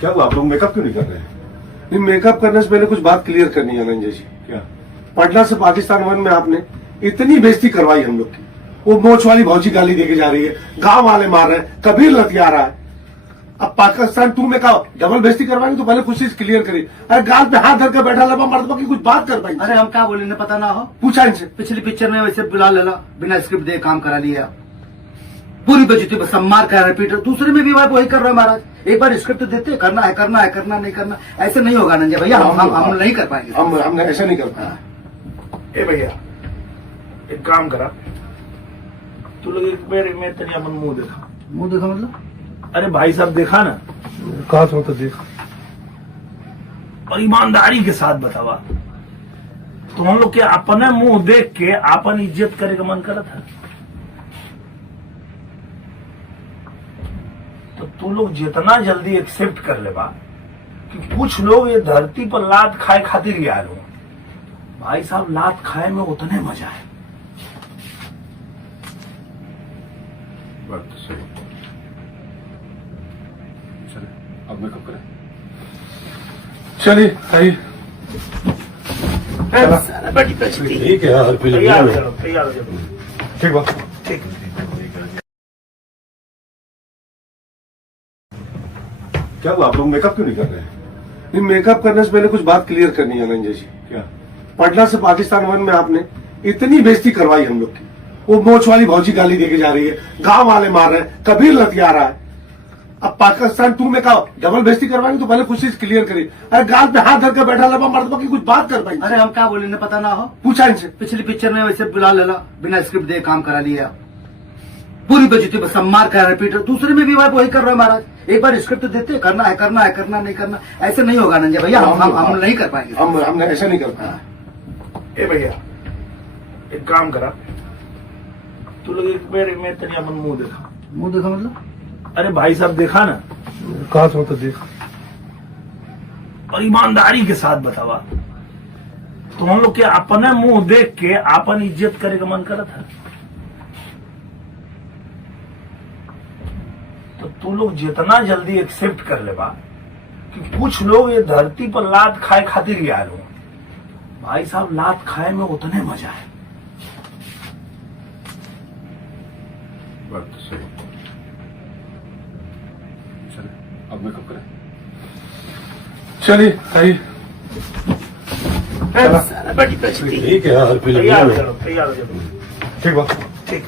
क्या हुआ, आप लोग मेकअप क्यों नहीं कर रहे हैं? नहीं, मेकअप करने से पहले कुछ बात क्लियर करनी है रंजय जी। क्या? पटना से पाकिस्तान वन में आपने इतनी बेइज्जती करवाई हम लोग की। वो मोच वाली भौजी गाली देके जा रही है, गांव वाले मार रहे हैं, कबीर लतिया रहा है। अब पाकिस्तान टू में कहा डबल बेइज्जती करवाएंगे तो पहले कुछ चीज क्लियर करिए। अरे गाल पे हाथ धर के बैठा लबा मर्दबा की कुछ बात कर पाएंगे? अरे हम क्या बोले, पता ना हो। पूछा इनसे। पिछली पिक्चर में वैसे बुला लेला, बिना स्क्रिप्ट दे काम करा लिया, पूरी बेइज्जती बस मार कर रिपीट। दूसरे में भी वही कर रहा है महाराज। एक बार स्क्रिप्ट देते, करना है करना है, करना नहीं करना, ऐसे नहीं होगा नंजा भैया। हम नहीं कर पाएंगे। हमने ऐसा नहीं कर पाया। ए भैया एक काम करा, तू लोग एक बार मैं तेरी अपन मुंह देखा। मुंह देखा मतलब? अरे भाई साहब देखा ना, कहा तो देख। और ईमानदारी के साथ बतावा, तो हम लोग के अपने मुंह देख के अपन इज्जत करे का मन करत है। तो तू लोग जितना जल्दी एक्सेप्ट कर ले बा कि कुछ लोग ये धरती पर लात खाए खातिर ही आए हो। भाई साहब लात खाए में उतने मजा है। बात तो सही। चलिए अब मेकअप करें। चलिए आइए। ठीक है यार, तैयार हो जाओ, तैयार हो जाओ। ठीक बात। ठीक। क्या हुआ, आप लोग मेकअप क्यों नहीं कर रहे हैं? नहीं, मेकअप करने से पहले कुछ बात क्लियर करनी है रंजय जी। क्या? पटना से पाकिस्तान वन में आपने इतनी बेइज्जती करवाई हम लोग की। वो मोच वाली भौजी गाली देके जा रही है, गांव वाले मार रहे हैं, कबीर लतिया रहा है। अब पाकिस्तान टू में कहा डबल बेइज्जती करवाएंगे तो पहले कुछ चीज क्लियर करिए। अरे गाल पे हाथ धर के बैठा लबा मर्दबा की कुछ बात कर पाएंगे? अरे हम क्या बोले, पता ना हो। पूछा इनसे। पिछली पिक्चर में वैसे बुला लेला, बिना स्क्रिप्ट दे काम करा लिया, पूरी बेइज्जती बस मार कर रिपीट। दूसरे में भी वही कर रहा है महाराज। एक बार स्क्रिप्ट देते, करना है करना है, करना नहीं करना, ऐसे नहीं होगा नंजा भैया। हम नहीं कर पाएंगे। हमने ऐसा नहीं कर पाया। ए भैया एक काम करा, तू लोग एक बार मैं तेरी अपन मुंह देखा। मुंह देखा मतलब? अरे भाई साहब देखा ना, कहा तो देख। और ईमानदारी के साथ बतावा, तो हम लोग के अपने मुंह देख के अपन इज्जत करे का मन करत है। तो तू लोग जितना जल्दी एक्सेप्ट कर ले बा कि कुछ लोग ये धरती पर लात खाए खातिर ही आए हो। भाई साहब लात खाए में उतने मजा है। बात तो सही। चलिए अब मेकअप करें। चलिए आइए। ठीक ठीक है यार, तैयार हो जाओ, तैयार हो जाओ। ठीक बात। ठीक।